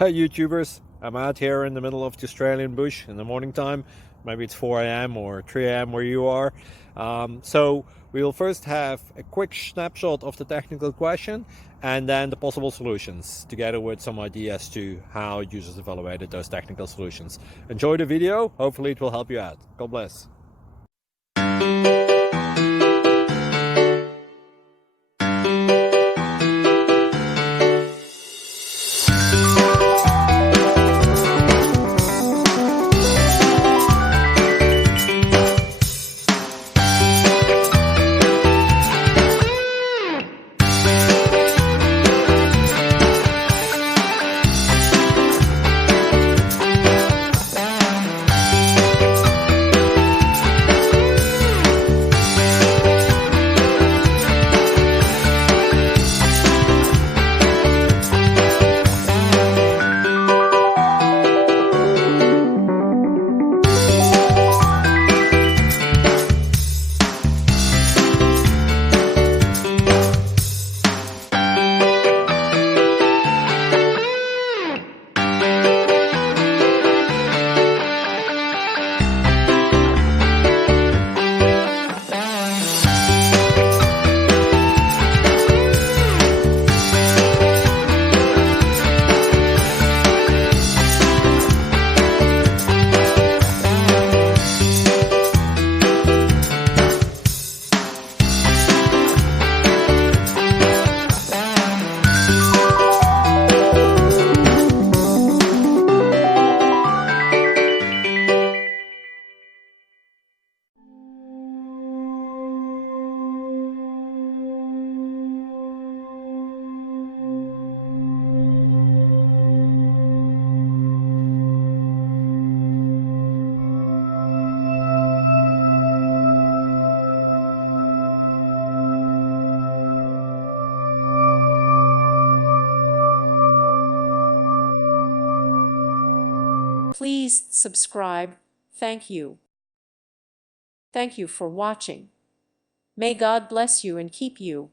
Hey YouTubers, I'm out here in the middle of the Australian bush in the morning time. Maybe it's 4 a.m. or 3 a.m. where you are. So we'll first have a quick snapshot of the technical question and then the possible solutions, together with some ideas to how users evaluated those technical solutions. Enjoy the video, hopefully it will help you out. God bless. Please subscribe. Thank you. Thank you for watching. May God bless you and keep you.